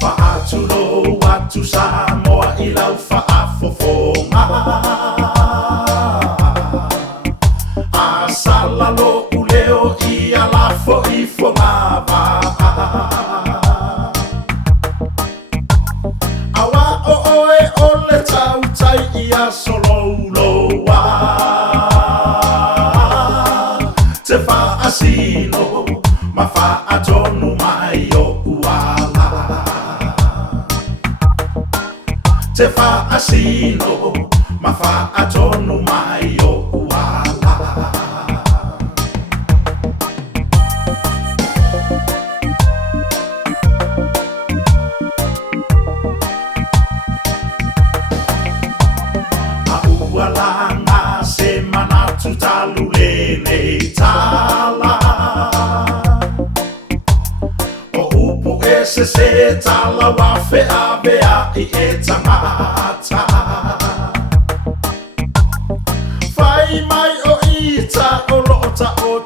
Fa'atulo atu Samoa I lau fa'afofonga A salalo uleo I alafo I fongava Awa o oe o le tautai I a solouloa Te fa'asino ma fa'atonu mai o uala Te fa'asino ma fa'atonu mai o uala A uala nga se manatu talule nei tala O upu se tala wa fea bea I e tangata Fai mai o ita o lota o